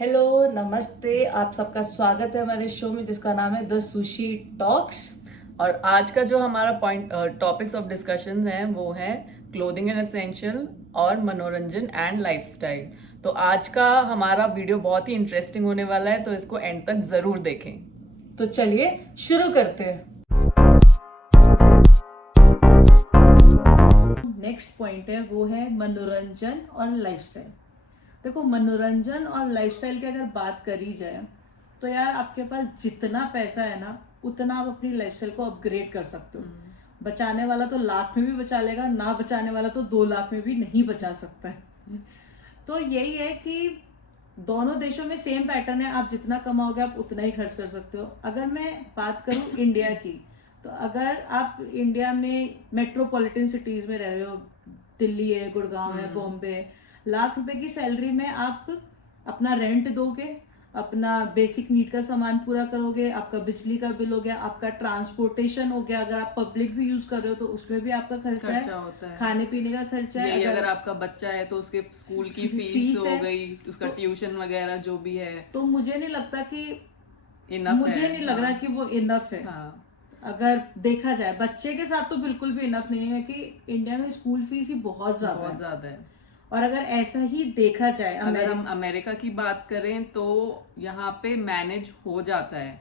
Hello, नमस्ते। आप सबका स्वागत है हमारे शो में जिसका नाम है द सुशी टॉक्स। और आज का जो हमारा पॉइंट टॉपिक्स ऑफ डिस्कशन हैं वो है क्लोथिंग एंड एसेंशियल और मनोरंजन एंड लाइफस्टाइल। तो आज का हमारा वीडियो बहुत ही इंटरेस्टिंग होने वाला है, तो इसको एंड तक जरूर देखें। तो चलिए शुरू करते हैं। नेक्स्ट पॉइंट है वो है मनोरंजन और लाइफस्टाइल। देखो, मनोरंजन और लाइफस्टाइल की अगर बात करी जाए तो यार आपके पास जितना पैसा है ना उतना आप अपनी लाइफस्टाइल को अपग्रेड कर सकते हो। बचाने वाला तो लाख में भी बचा लेगा, ना बचाने वाला तो 2 लाख में भी नहीं बचा सकता है। तो यही है कि दोनों देशों में सेम पैटर्न है, आप जितना कमाओगे आप उतना ही खर्च कर सकते हो। अगर मैं बात करूं इंडिया की, तो अगर आप इंडिया में मेट्रोपॉलिटन सिटीज में रह रहे हो, दिल्ली है, गुड़गांव है, बॉम्बे है, ₹1,00,000 की सैलरी में आप अपना रेंट दोगे, अपना बेसिक नीड का सामान पूरा करोगे, आपका बिजली का बिल हो गया, आपका ट्रांसपोर्टेशन हो गया, अगर आप पब्लिक भी यूज कर रहे हो तो उसमें भी आपका खर्चा है, होता है। खाने पीने का खर्चा है। अगर आपका बच्चा है तो उसके स्कूल की फीस हो गई, उसका ट्यूशन वगैरह जो भी है, तो मुझे नहीं लगता कि इनफ मुझे है। नहीं लग रहा कि वो इनफ है। हाँ, अगर देखा जाए बच्चे के साथ तो बिल्कुल भी इनफ नहीं है कि इंडिया में स्कूल फीस ही बहुत ज्यादा है। और अगर ऐसा ही देखा जाए, अगर हम अमेरिका की बात करें तो यहाँ पे मैनेज हो जाता है,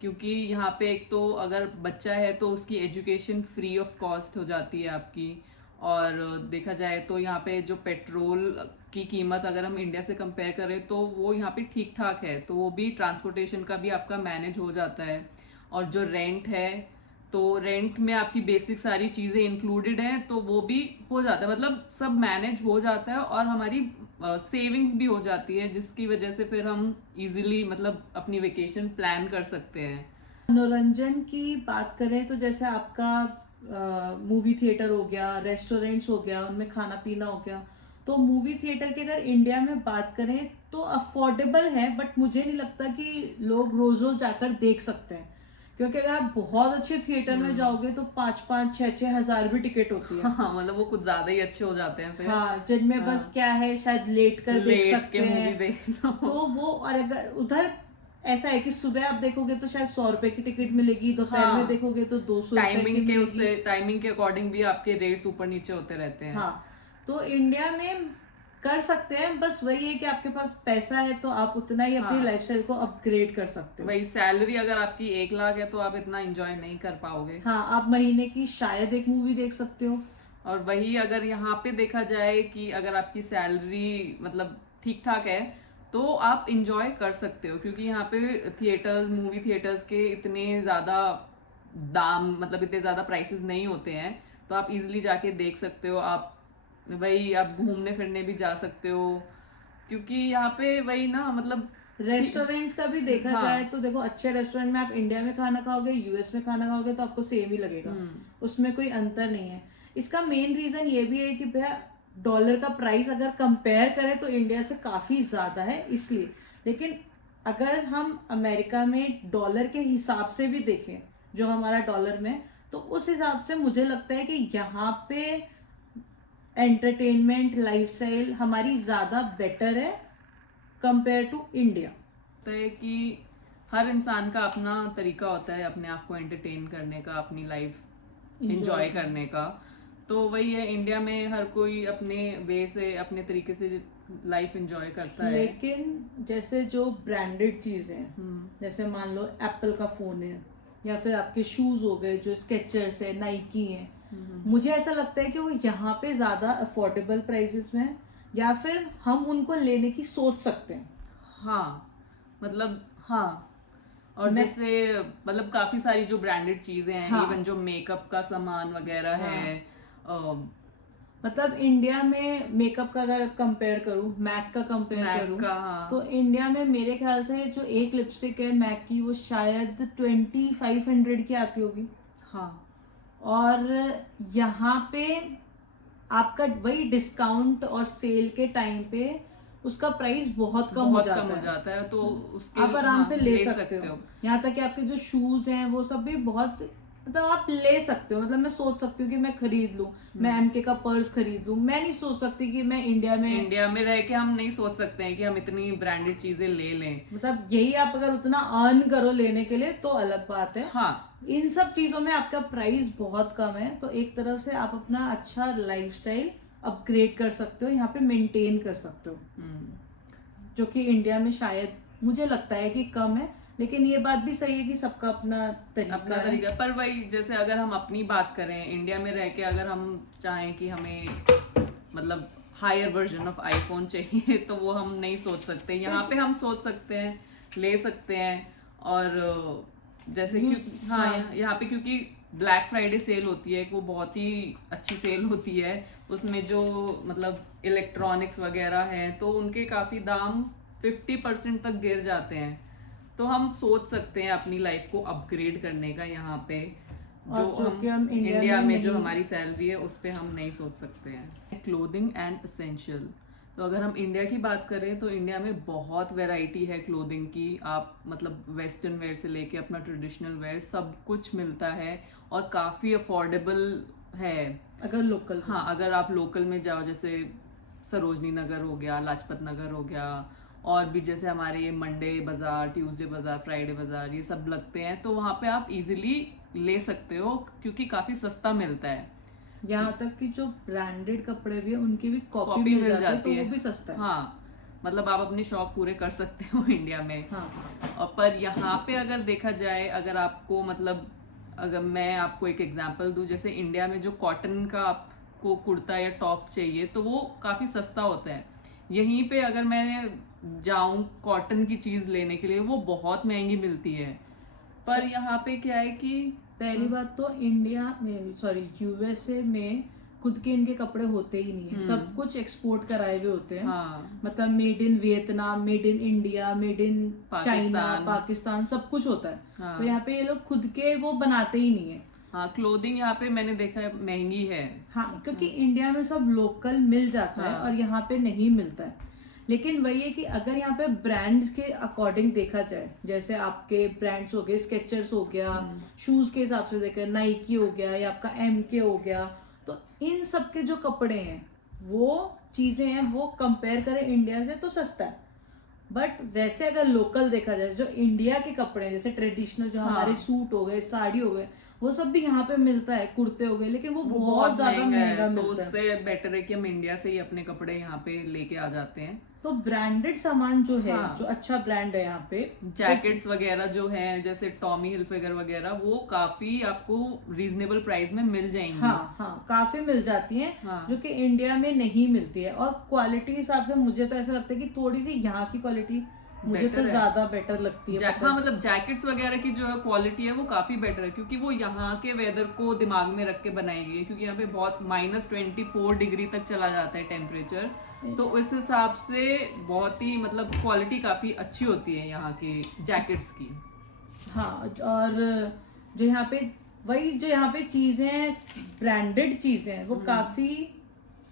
क्योंकि यहाँ पे एक तो अगर बच्चा है तो उसकी एजुकेशन फ्री ऑफ कॉस्ट हो जाती है आपकी। और देखा जाए तो यहाँ पे जो पेट्रोल की कीमत अगर हम इंडिया से कंपेयर करें तो वो यहाँ पे ठीक ठाक है, तो वो भी ट्रांसपोर्टेशन का भी आपका मैनेज हो जाता है। और जो रेंट है तो रेंट में आपकी बेसिक सारी चीजें इंक्लूडेड हैं, तो वो भी हो जाता है, मतलब सब मैनेज हो जाता है। और हमारी सेविंग्स भी हो जाती है, जिसकी वजह से फिर हम इजीली मतलब अपनी वेकेशन प्लान कर सकते हैं। मनोरंजन की बात करें तो जैसे आपका मूवी थिएटर हो गया, रेस्टोरेंट्स हो गया, उनमें खाना पीना हो गया। तो मूवी थिएटर की अगर इंडिया में बात करें तो अफोर्डेबल है, बट मुझे नहीं लगता कि लोग रोज रोज जाकर देख सकते हैं, क्योंकि अगर आप बहुत अच्छे थिएटर में जाओगे तो 5-5, 6-6 हजार भी टिकट होती है। हाँ, मतलब वो कुछ ज्यादा ही अच्छे हो जाते हैं फिर। हाँ, जिनमें बस क्या है, शायद लेट कर देख सकते मूवी हैं देख लो। तो वो। और अगर उधर ऐसा है कि सुबह आप देखोगे तो शायद ₹100 की टिकट मिलेगी, दोपहर में देखोगे तो ₹200 की मिलेगी। टाइमिंग के अकॉर्डिंग भी आपके रेट्स ऊपर नीचे होते रहते हैं। हाँ, तो इंडिया में कर सकते हैं, बस वही है कि आपके पास पैसा है तो आप उतना ही अपनी लाइफस्टाइल को अपग्रेड कर सकते हो। वही सैलरी अगर आपकी 1 लाख है तो आप इतना एंजॉय नहीं कर पाओगे। हाँ, आप महीने की शायद एक मूवी देख सकते हो। और वही अगर यहाँ पे देखा जाए कि अगर आपकी सैलरी मतलब ठीक ठाक है तो आप इंजॉय कर सकते हो, क्योंकि यहाँ पे मूवी थिएटर्स के इतने ज्यादा दाम, मतलब इतने ज्यादा प्राइसेस नहीं होते हैं, तो आप इजिली जाके देख सकते हो। आप वही आप घूमने फिरने भी जा सकते हो, क्योंकि यहाँ पे वही ना, मतलब रेस्टोरेंट्स का भी देखा जाए तो देखो, अच्छे रेस्टोरेंट में आप इंडिया में खाना खाओगे, यूएस में खाना खाओगे तो आपको सेम ही लगेगा, उसमें कोई अंतर नहीं है। इसका मेन रीजन ये भी है कि भैया डॉलर का प्राइस अगर कंपेयर करें तो इंडिया से काफी ज्यादा है, इसलिए। लेकिन अगर हम अमेरिका में डॉलर के हिसाब से भी देखें, जो हमारा डॉलर में, तो उस हिसाब से मुझे लगता है कि यहाँ पे एंटरटेनमेंट लाइफस्टाइल हमारी ज्यादा बेटर है कंपेयर टू इंडिया। है कि हर इंसान का अपना तरीका होता है अपने आप को एंटरटेन करने का, अपनी लाइफ एंजॉय करने का। तो वही है, इंडिया में हर कोई अपने वे से, अपने तरीके से लाइफ एंजॉय करता है। लेकिन जैसे जो ब्रांडेड चीजें हैं, जैसे मान लो एप्पल का फोन है, या फिर आपके शूज हो गए जो स्केचर्स है, नाइकी है, मुझे ऐसा लगता है कि वो यहाँ पे ज्यादा अफोर्डेबल प्राइसेस में है, या फिर हम उनको लेने की सोच सकते हैं। हाँ, मतलब हाँ। और जैसे मतलब काफी सारी जो ब्रांडेड चीजें हैं, इवन जो मेकअप का सामान वगैरह है, मतलब इंडिया में मेकअप का अगर कंपेयर करूं, मैक का कंपेयर करूं, तो इंडिया में मेरे ख्याल से जो एक लिपस्टिक है मैक की, वो शायद 2500 की आती होगी। हाँ, और यहाँ पे आपका वही डिस्काउंट और सेल के टाइम पे उसका प्राइस बहुत कम हो जाता है, तो उसके आप आराम से ले सकते हो। यहाँ तक कि आपके जो शूज हैं वो सब भी बहुत मतलब आप ले सकते हो, मतलब मैं सोच सकती हूँ कि मैं खरीद लूँ, मैं एमके का पर्स खरीद लूँ, मैं नहीं सोच सकती कि मैं इंडिया में रह के हम नहीं सोच सकते हैं कि हम इतनी ब्रांडेड चीजें ले लें। मतलब यही आप अगर उतना अर्न करो लेने के लिए तो अलग बात है। हाँ, इन सब चीजों में आपका प्राइस बहुत कम है, तो एक तरफ से आप अपना अच्छा लाइफस्टाइल अपग्रेड कर सकते हो, यहाँ पे मेंटेन कर सकते हो, जो कि इंडिया में शायद मुझे लगता है कि कम है। लेकिन ये बात भी सही है कि सबका अपना अपना है। तरीका। पर वही, जैसे अगर हम अपनी बात करें इंडिया में रह के, अगर हम चाहें कि हमें मतलब हायर वर्जन ऑफ आईफोन चाहिए तो वो हम नहीं सोच सकते। यहाँ पे हम सोच सकते हैं, ले सकते हैं। और जैसे कि हाँ, यहाँ पे क्योंकि ब्लैक फ्राइडे सेल होती है, वो बहुत ही अच्छी सेल होती है। उसमें जो मतलब इलेक्ट्रॉनिक्स वगैरह हैं तो उनके काफी दाम 50% तक गिर जाते हैं। तो हम सोच सकते हैं अपनी लाइफ को अपग्रेड करने का यहाँ पे, जो हम इंडिया में जो हमारी सैलरी है उस पे हम नहीं सोच सकते हैं। क्लोथिंग एंड एसेंशियल, तो अगर हम इंडिया की बात करें तो इंडिया में बहुत वैरायटी है क्लोथिंग की। आप मतलब वेस्टर्न वेयर से लेके अपना ट्रेडिशनल वेयर सब कुछ मिलता है और काफी अफोर्डेबल है अगर लोकल। हाँ, अगर आप लोकल में जाओ, जैसे सरोजनी नगर हो गया, लाजपत नगर हो गया, और भी जैसे हमारे ये मंडे बाजार, ट्यूसडे बाजार, फ्राइडे बाजार, ये सब लगते हैं, तो वहां पे आप इजीली ले सकते हो क्योंकि काफी सस्ता मिलता है। यहाँ तक कि जो ब्रांडेड कपड़े भी है उनकी भी कॉपी मिल जाती है, तो वो भी सस्ता है। हाँ, मतलब आप अपने शौक पूरे कर सकते हो इंडिया में। हाँ। और पर यहाँ पे अगर देखा जाए, अगर आपको मतलब अगर मैं आपको एक एग्जांपल दूं, जैसे इंडिया में जो कॉटन का आपको कुर्ता या टॉप चाहिए तो वो काफी सस्ता होता है। यहीं पे अगर मैं जाऊं कॉटन की चीज लेने के लिए, वो बहुत महंगी मिलती है। पर यहाँ पे क्या है कि पहली बात तो इंडिया में, सॉरी यूएसए में खुद के इनके कपड़े होते ही नहीं है, सब कुछ एक्सपोर्ट कराए हुए होते हैं। हाँ, मतलब made in Vietnam, made in India, made in China, Pakistan, सब कुछ होता है। हाँ, तो यहाँ पे ये लोग खुद के वो बनाते ही नहीं है। हाँ, क्लोथिंग यहाँ पे मैंने देखा है महंगी है। हाँ, क्योंकि इंडिया में सब लोकल मिल जाता है और यहाँ पे नहीं मिलता है। लेकिन वही है कि अगर यहाँ पे ब्रांड्स के अकॉर्डिंग देखा जाए, जैसे आपके ब्रांड्स हो गए, स्केचर्स हो गया, शूज के हिसाब से देखा, नाइकी हो गया या आपका एमके हो गया, तो इन सब के जो कपड़े हैं, वो चीजें हैं, वो कंपेयर करें इंडिया से तो सस्ता है। बट वैसे अगर लोकल देखा जाए, जो इंडिया के कपड़े हैं, जैसे ट्रेडिशनल जो हमारे सूट हो गए, साड़ी हो गए, वो सब भी यहाँ पे मिलता है, कुर्ते हो गए, लेकिन वो बहुत ज्यादा महंगा तो मिलता है। उससे बेटर है कि हम इंडिया से ही अपने कपड़े यहाँ पे लेके आ जाते हैं। तो ब्रांडेड सामान जो है, जो अच्छा ब्रांड है यहाँ पे, जैकेट्स वगैरह जो है, जैसे टॉमी हिलफिगर वगैरह, वो काफी आपको रीजनेबल प्राइस में मिल जाएंगी। हाँ हाँ, काफी मिल जाती हैं। जो कि इंडिया में नहीं मिलती है। और क्वालिटी के हिसाब से मुझे तो ऐसा लगता है कि थोड़ी सी यहाँ की क्वालिटी मुझे तो ज्यादा बेटर लगती है। हाँ, मतलब जैकेट्स वगैरह की जो क्वालिटी है वो काफी बेटर है, क्योंकि वो यहाँ के वेदर को दिमाग में रख के बनाई गई है। क्योंकि यहाँ पे बहुत -24 डिग्री तक चला जाता है टेम्परेचर, तो उस हिसाब से बहुत ही मतलब क्वालिटी काफी अच्छी होती है यहाँ की जैकेट्स की। हाँ, और जो यहाँ पे वही जो यहाँ पे चीजें ब्रांडेड चीजें हैं, वो काफी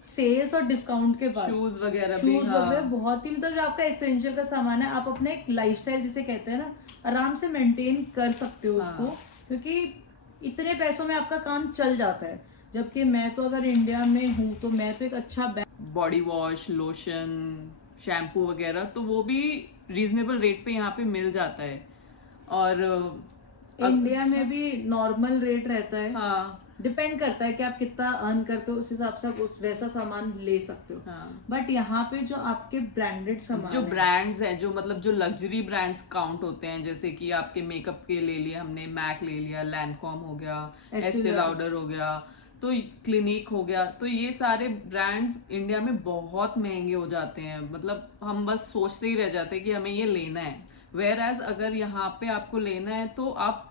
सेल्स और डिस्काउंट के बाद, शूज वगैरह बहुत ही, मतलब जो आपका एसेंशियल का सामान है, आप अपने एक लाइफस्टाइल जिसे कहते हैं ना, आराम से मेंटेन कर सकते हो उसको, क्योंकि इतने पैसों में आपका काम चल जाता है। जबकि मैं तो अगर इंडिया में हूँ तो मैं तो एक अच्छा बॉडी वॉश, लोशन, शैम्पू वगैरह, तो वो भी रीजनेबल रेट पे यहाँ पे मिल जाता है। और इंडिया में भी नॉर्मल रेट रहता है। हाँ, डिपेंड करता है कि आप कितना अर्न करते हो, उस हिसाब से आप वैसा सामान ले सकते हो। बट यहाँ पे जो आपके ब्रांडेड सामान, जो ब्रांड्स हैं, जो मतलब जो लग्जरी ब्रांड्स काउंट होते हैं, जैसे कि आपके मेकअप के ले लिया हमने, मैक ले लिया, लैंडकॉम हो गया, एस्टे लाउडर हो गया, तो क्लिनिक हो गया, तो ये सारे ब्रांड्स इंडिया में बहुत महंगे हो जाते हैं। मतलब हम बस सोचते ही रह जाते हैं कि हमें ये लेना है। वेयर एज अगर यहाँ पे आपको लेना है तो आप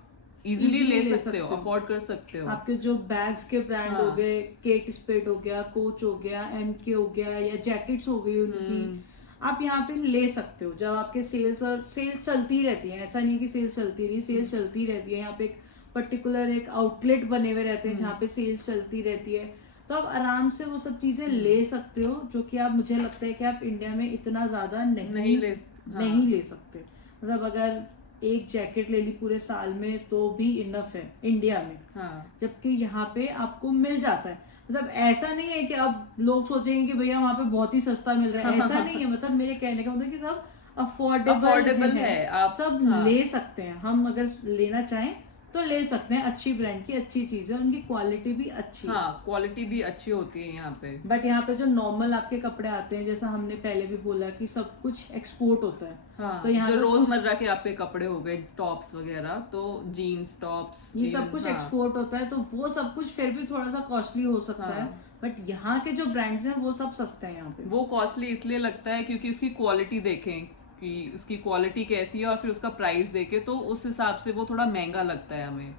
इजीली ले सकते हो, अफोर्ड कर सकते हो। आपके जो बैग्स के ब्रांड हो गए, केट स्पेड हो गया, कोच हो गया, एमके हो गया, या जैकेट्स हो गई उनकी, आप यहाँ पे ले सकते हो। जब आपके सेल्स चलती रहती है, ऐसा नहीं कि सेल्स चलती नहीं, सेल्स चलती रहती है। यहाँ पे एक पर्टिकुलर एक आउटलेट बने हुए रहते हैं जहाँ पे सेल्स चलती रहती है, तो आप आराम से वो सब चीजें ले सकते हो, जो कि आप, मुझे लगता है कि आप इंडिया में इतना ज्यादा नहीं ले सकते। मतलब अगर एक जैकेट ले ली पूरे साल में तो भी इनफ है इंडिया में, हाँ जबकि यहाँ पे आपको मिल जाता है। मतलब ऐसा नहीं है कि अब लोग सोचेंगे कि भैया वहाँ पे बहुत ही सस्ता मिल रहा है, ऐसा नहीं है। मतलब मेरे कहने का मतलब कि सब अफोर्डेबल है, आप सब हाँ। ले सकते हैं। हम अगर लेना चाहें तो ले सकते हैं, अच्छी ब्रांड की अच्छी चीज है, उनकी क्वालिटी भी अच्छी है। हाँ क्वालिटी भी अच्छी होती है यहाँ पे। बट यहाँ पे जो नॉर्मल आपके कपड़े आते हैं, जैसा हमने पहले भी बोला कि सब कुछ एक्सपोर्ट होता है, हाँ, तो यहाँ जो पे रोजमर्रा के आपके कपड़े हो गए, टॉप्स वगैरह, तो जीन्स टॉप्स ये सब कुछ एक्सपोर्ट होता है, तो वो सब कुछ फिर भी थोड़ा सा कॉस्टली हो सकता हाँ। है। बट यहाँ के जो ब्रांड्स हैं वो सब सस्ते हैं यहाँ पे। वो कॉस्टली इसलिए लगता है क्योंकि उसकी क्वालिटी देखें कि उसकी क्वालिटी कैसी है, और फिर उसका प्राइस देखें तो उस हिसाब से वो थोड़ा महंगा लगता है हमें।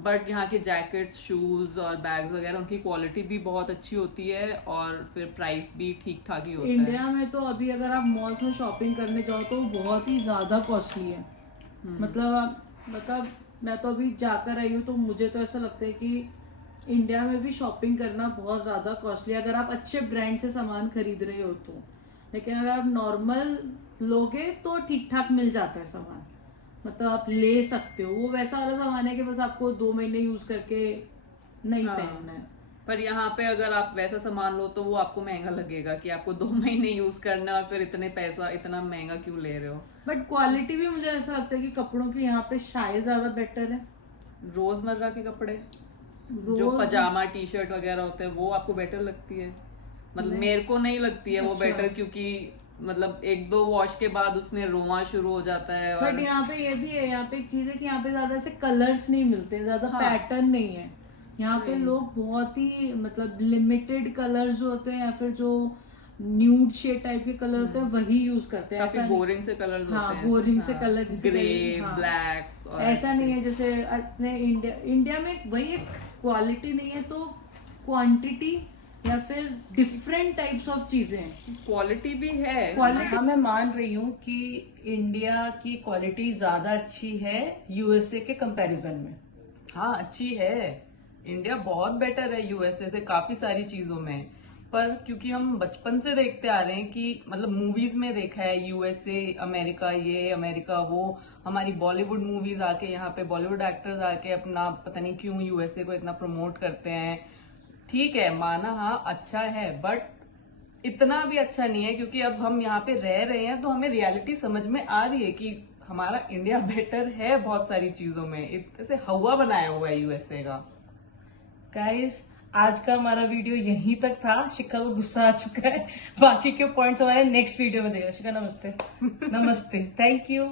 बट यहाँ के जैकेट्स, शूज और बैग्स वगैरह, उनकी क्वालिटी भी बहुत अच्छी होती है और फिर प्राइस भी ठीक ठाक ही होता है। इंडिया में तो अभी अगर आप मॉल्स में शॉपिंग करने जाओ तो बहुत ही ज्यादा कॉस्टली है। मतलब मैं तो अभी जाकर आई हूँ, तो मुझे तो ऐसा लगता है कि इंडिया में भी शॉपिंग करना बहुत ज्यादा कॉस्टली है अगर आप अच्छे ब्रांड से सामान खरीद रहे हो तो। लेकिन अगर आप नॉर्मल लोगे तो ठीक ठाक मिल जाता है सामान, मतलब आप ले सकते हो। वो वैसा वाला सामान है कि बस आपको 2 महीने यूज करके नहीं हाँ। पहनना है। पर यहाँ पे अगर आप वैसा सामान लो तो वो आपको महंगा लगेगा कि आपको 2 महीने यूज करना है और फिर इतना महंगा क्यों ले रहे हो। बट क्वालिटी भी मुझे ऐसा लगता है कि कपड़ों की यहाँ पे शायद ज्यादा बेटर है। रोजमर्रा के कपड़े जो रोज पजामा टी शर्ट वगैरह होते हैं वो आपको बेटर लगती है? मतलब नहीं। मेरे को नहीं लगती है वो अच्छा। बेटर, क्योंकि मतलब 1-2 वॉश के बाद उसमें रोना शुरू हो जाता है। और बट यहाँ पे ये भी है, यहाँ पे एक चीज है कि यहाँ पे ज्यादा ऐसे कलर्स नहीं मिलते, ज्यादा हाँ। पैटर्न नहीं है यहाँ पे। नहीं। लोग बहुत ही मतलब लिमिटेड कलर्स जो होते हैं या फिर जो न्यूड शेड टाइप के कलर होते हैं वही यूज करते हैं। काफी ऐसा नहीं- बोरिंग से कलर्स हाँ, होते हैं। बोरिंग से कलर जिसे ग्रे, हाँ। ब्लैक, और ऐसा नहीं है जैसे अपने इंडिया में वही एक क्वालिटी नहीं है तो क्वांटिटी या फिर डिफरेंट टाइप्स ऑफ चीजें हैं। क्वालिटी भी है। क्वालिटी मैं मान रही हूँ कि इंडिया की क्वालिटी ज्यादा अच्छी है यूएसए के कंपैरिजन में। हाँ अच्छी है, इंडिया बहुत बेटर है यूएसए से काफी सारी चीजों में। पर क्योंकि हम बचपन से देखते आ रहे हैं कि मतलब मूवीज में देखा है यूएसए, अमेरिका ये, अमेरिका वो, हमारी बॉलीवुड मूवीज आके यहाँ पे बॉलीवुड एक्टर्स आके अपना पता नहीं क्यों यूएसए को इतना प्रमोट करते हैं। ठीक है, माना हाँ अच्छा है, बट इतना भी अच्छा नहीं है, क्योंकि अब हम यहाँ पे रह रहे हैं तो हमें रियलिटी समझ में आ रही है कि हमारा इंडिया बेटर है बहुत सारी चीजों में। ऐसे हवा बनाया हुआ है यूएसए का। गाइस आज का हमारा वीडियो यहीं तक था। शिखा को गुस्सा आ चुका है, बाकी के पॉइंट्स हमारे नेक्स्ट वीडियो में देगा। शिखा नमस्ते। नमस्ते, थैंक यू।